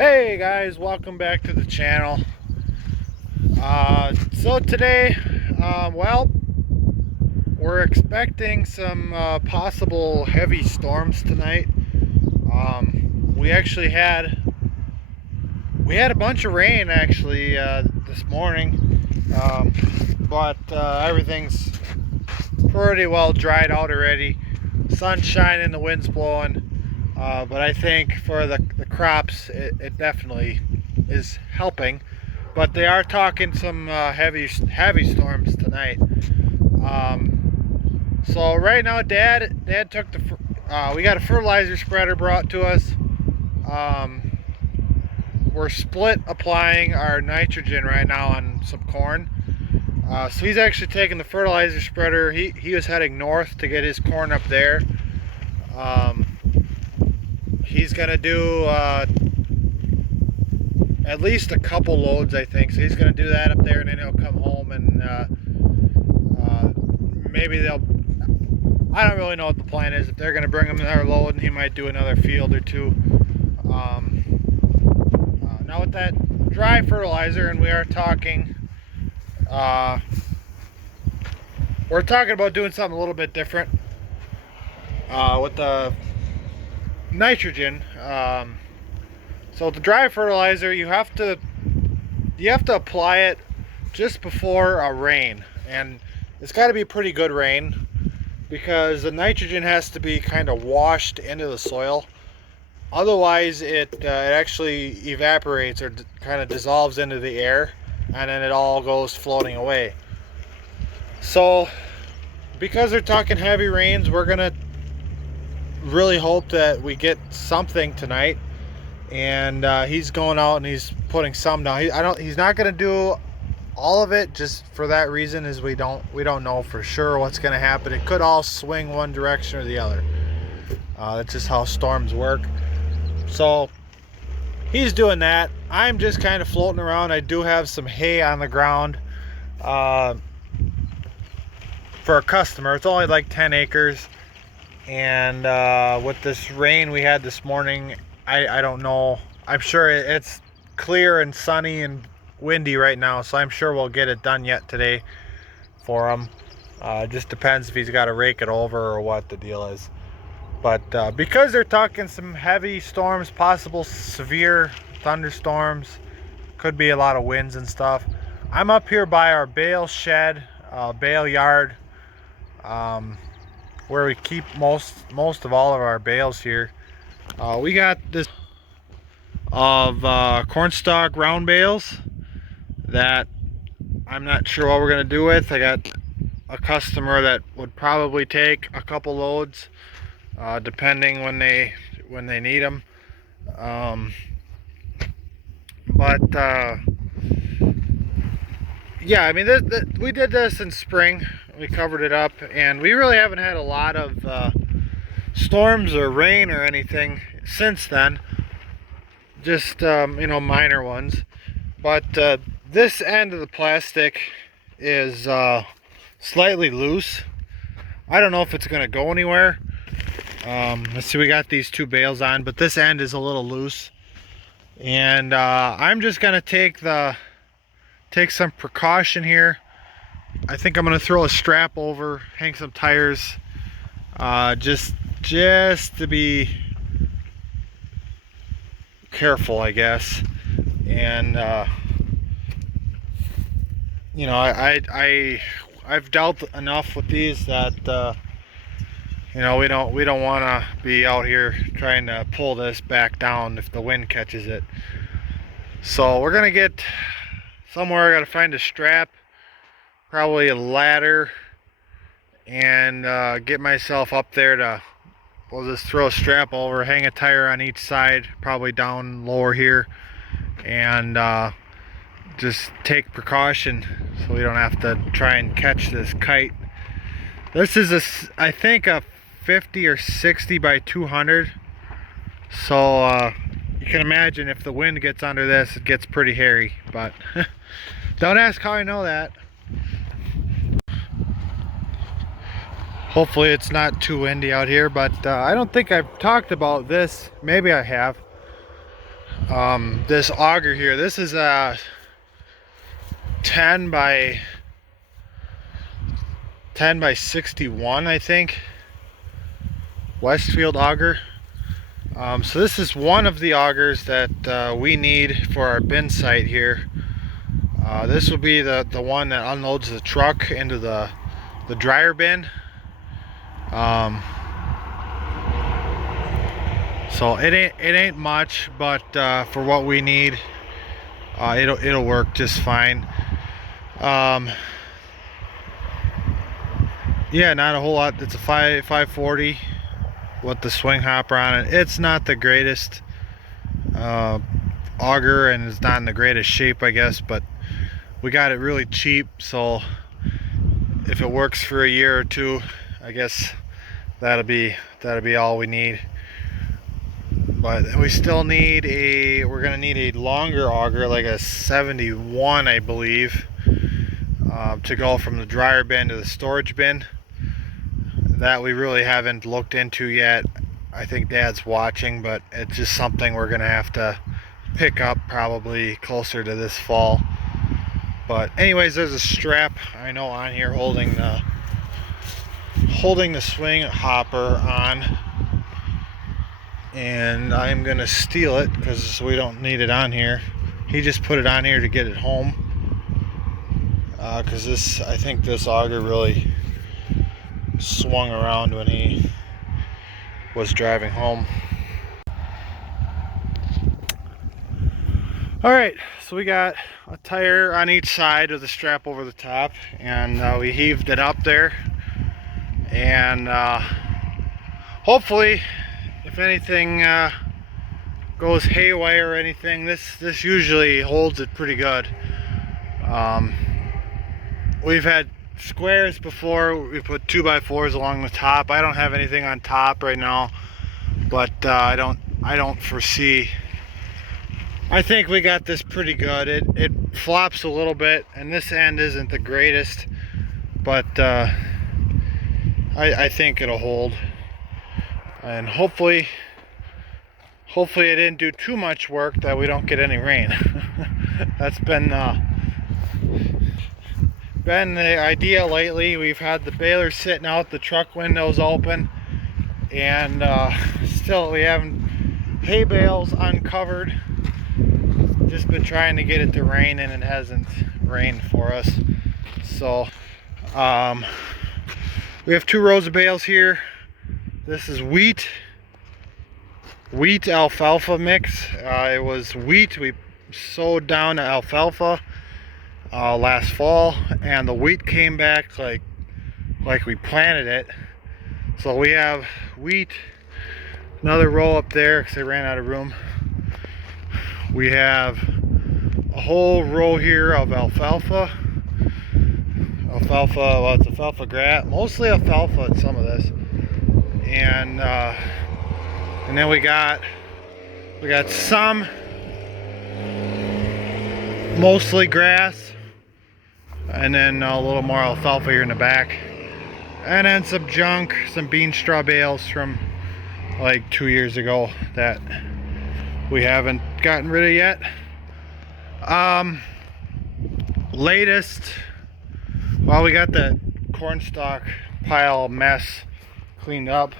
Hey guys, welcome back to the channel. So today, well, we're expecting some possible heavy storms tonight. We actually had a bunch of rain actually this morning, but everything's pretty well dried out already. Sun's shining, the wind's blowing. But I think for the crops, it definitely is helping. But they are talking some heavy storms tonight. So right now, Dad took we got a fertilizer spreader brought to us. We're split applying our nitrogen right now on some corn. So he's actually taking the fertilizer spreader. He was heading north to get his corn up there. He's gonna do at least a couple loads, I think. So he's gonna do that up there, and then he'll come home and maybe they'll. I don't really know what the plan is. If they're gonna bring him another load, and he might do another field or two. Now with that dry fertilizer, and we are talking. We're talking about doing something a little bit different with the nitrogen. So the dry fertilizer, you have to apply it just before a rain, and it's got to be pretty good rain because the nitrogen has to be kind of washed into the soil. Otherwise it actually evaporates or kind of dissolves into the air, and then it all goes floating away. So because they're talking heavy rains, we're gonna really hope that we get something tonight. And he's going out and he's putting some down. He's not going to do all of it, just for that reason, is we don't know for sure what's going to happen. It could all swing one direction or the other. That's just how storms work. So he's doing that. I'm just kind of floating around. I do have some hay on the ground for a customer. It's only like 10 acres. And with this rain we had this morning, I don't know. I'm sure it's clear and sunny and windy right now, so I'm sure we'll get it done yet today for him. Just depends if he's got to rake it over or what the deal is. But because they're talking some heavy storms, possible severe thunderstorms, could be a lot of winds and stuff. I'm up here by our bale shed, bale yard, where we keep most of all of our bales here. We got this of cornstalk round bales that I'm not sure what we're gonna do with. I got a customer that would probably take a couple loads, depending when they need them. Yeah, I mean, we did this in spring. We covered it up, and we really haven't had a lot of storms or rain or anything since then. Just minor ones. But this end of the plastic is slightly loose. I don't know if it's gonna go anywhere. Let's see, we got these two bales on, but this end is a little loose, and I'm just gonna take some precaution here. I think I'm gonna throw a strap over, hang some tires, just to be careful, I guess. And I've dealt enough with these that we don't want to be out here trying to pull this back down if the wind catches it. So we're gonna get somewhere. I gotta find a strap, probably a ladder, and get myself up there to. We'll just throw a strap over, hang a tire on each side, probably down lower here, and just take precaution so we don't have to try and catch this kite. This is I think a 50 or 60 by 200. So you can imagine if the wind gets under this, it gets pretty hairy. But don't ask how I know that. Hopefully it's not too windy out here, but I don't think I've talked about this. Maybe I have. This auger here, this is a 10 by 61, I think, Westfield auger. So this is one of the augers that we need for our bin site here. This will be the one that unloads the truck into the dryer bin. So it ain't much, but for what we need, it'll work just fine. Yeah, not a whole lot. It's a 540 with the swing hopper on it. It's not the greatest auger, and it's not in the greatest shape, I guess, but we got it really cheap, so if it works for a year or two, I guess that'll be all we need. But we still need we're gonna need a longer auger, like a 71, I believe, to go from the dryer bin to the storage bin. That we really haven't looked into yet. I think Dad's watching, but it's just something we're gonna have to pick up probably closer to this fall. But anyways, there's a strap I know on here holding the swing hopper on, and I'm gonna steal it because we don't need it on here. He just put it on here to get it home, because I think this auger really swung around when he was driving home. Alright, so we got a tire on each side with a strap over the top, and we heaved it up there, and hopefully, if anything goes haywire or anything, this usually holds it pretty good. We've had squares before. We put 2x4s along the top. I don't have anything on top right now, but I don't foresee. I think we got this pretty good. It flops a little bit, and this end isn't the greatest, but I think it'll hold. And hopefully it didn't do too much work that we don't get any rain. That's been the idea lately. We've had the baler sitting out, the truck windows open, and still we haven't hay bales uncovered. Just been trying to get it to rain, and it hasn't rained for us. So we have 2 rows of bales here. This is wheat alfalfa mix. It was wheat. We sowed down to alfalfa last fall, and the wheat came back like we planted it. So we have wheat, another row up there because I ran out of room. We have a whole row here of alfalfa. Well, it's alfalfa grass, mostly alfalfa in some of this, and then we got some mostly grass, and then a little more alfalfa here in the back, and then some junk, some bean straw bales from like 2 years ago that we haven't gotten rid of yet. Latest, well, we got the corn stalk pile mess cleaned up.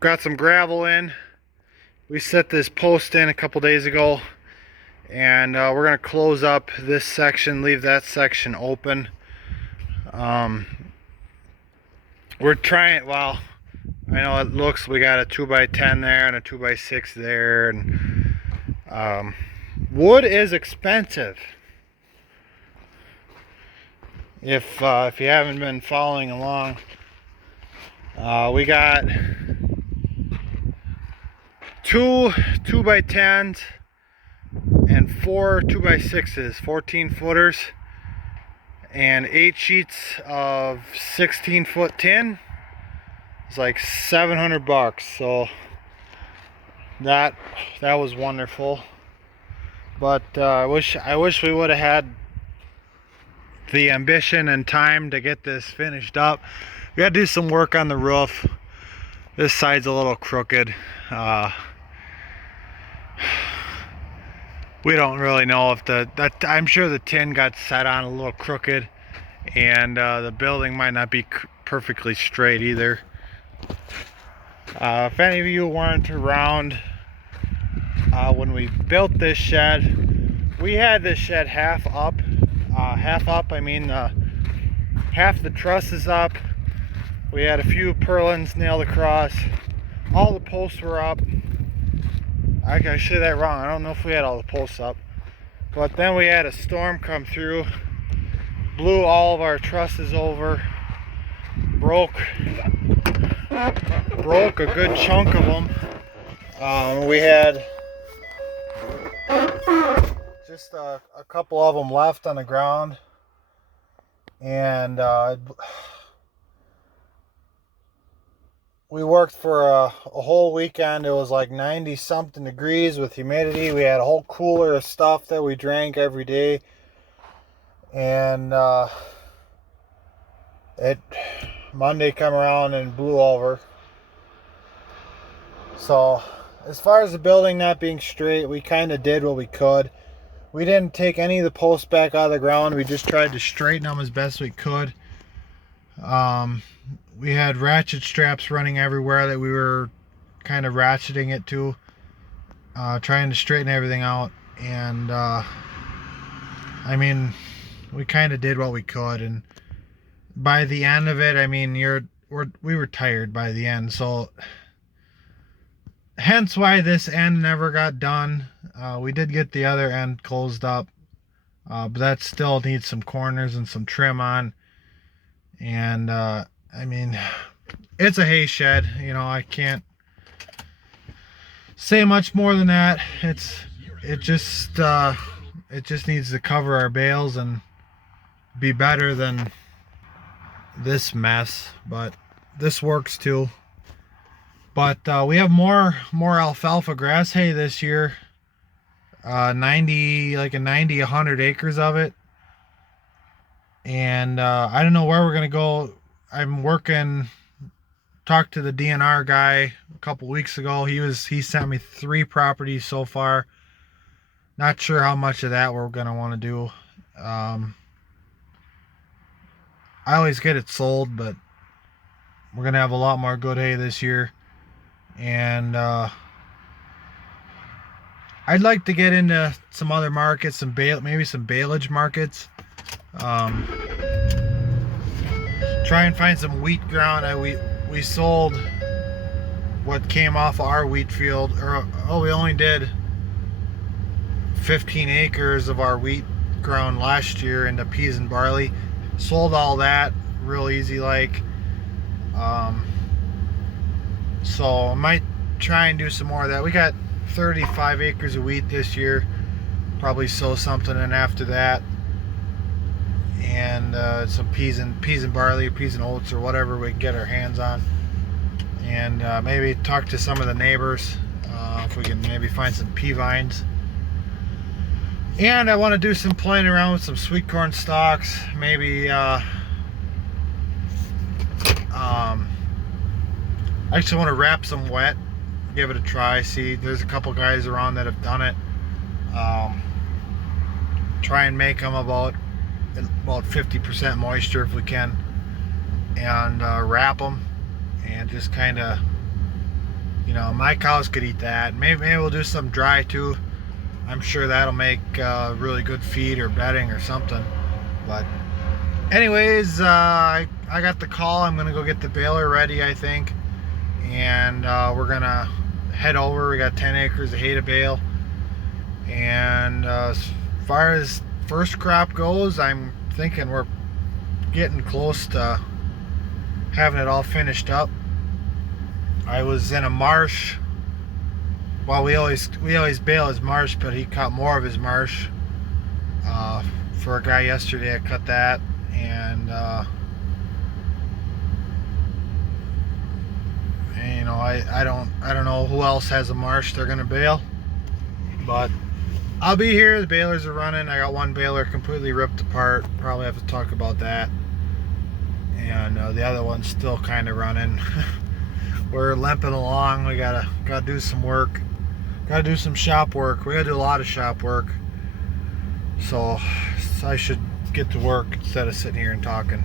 Got some gravel in. We set this post in a couple days ago, and we're gonna close up this section, leave that section open. We're trying, well, I know it looks, we got a 2x10 there and a 2x6 there, and wood is expensive. If you haven't been following along, we got 2 2x10s and 4 2x6s, 14 footers, and 8 sheets of 16-foot tin. It's like $700, so that was wonderful. But I wish we would have had the ambition and time to get this finished up. We got to do some work on the roof. This side's a little crooked. We don't really know if I'm sure the tin got set on a little crooked, and the building might not be perfectly straight either. If any of you weren't around when we built this shed, we had this shed half up. I mean half the truss is up. We had a few purlins nailed across. All the posts were up. I say that wrong. I don't know if we had all the posts up. But then we had a storm come through, blew all of our trusses over, broke a good chunk of them. We had just a couple of them left on the ground, and we worked for a whole weekend. It was like 90 something degrees with humidity. We had a whole cooler of stuff that we drank every day, and Monday come around and blew over. So as far as the building not being straight, we kind of did what we could. We didn't take any of the posts back out of the ground. We just tried to straighten them as best we could. We had ratchet straps running everywhere that we were kind of ratcheting it to, trying to straighten everything out. And I mean, we kind of did what we could, and by the end of it, I mean, we were tired by the end. So hence why this end never got done. We did get the other end closed up, but that still needs some corners and some trim on. And I mean, it's a hay shed, you know. I can't say much more than that. It just needs to cover our bales and be better than this mess, but this works too. But we have more alfalfa grass hay this year. 100 acres of it. And I don't know where we're gonna go. Talked to the DNR guy a couple weeks ago. He sent me 3 properties so far. Not sure how much of that we're gonna want to do. I always get it sold, but we're gonna have a lot more good hay this year. And I'd like to get into some other markets, maybe some baleage markets. Try and find some wheat ground. We sold what came off our wheat field, we only did 15 acres of our wheat ground last year into peas and barley. Sold all that real easy like. So I might try and do some more of that. We got 35 acres of wheat this year. Probably sow something in after that. And some peas and barley, peas and oats, or whatever we can get our hands on. And maybe talk to some of the neighbors if we can maybe find some pea vines. And I want to do some playing around with some sweet corn stalks. Maybe I actually want to wrap some wet, give it a try. See, there's a couple guys around that have done it. Try and make them about 50% moisture if we can, and wrap them, and just kind of, you know, my cows could eat that. Maybe we'll do some dry too. I'm sure that'll make really good feed or bedding or something. But anyways, I got the call. I'm gonna go get the baler ready, I think, and we're gonna head over. We got 10 acres of hay to bale, and as far as first crop goes, I'm thinking we're getting close to having it all finished up. I was in a marsh. Well, we always bale his marsh, but he cut more of his marsh for a guy yesterday. I cut that, and you know, I don't know who else has a marsh they're gonna bale, but I'll be here. The balers are running. I got one baler completely ripped apart. Probably have to talk about that. And the other one's still kind of running. We're limping along. We gotta do some work. Gotta do some shop work. We gotta do a lot of shop work. So I should get to work instead of sitting here and talking.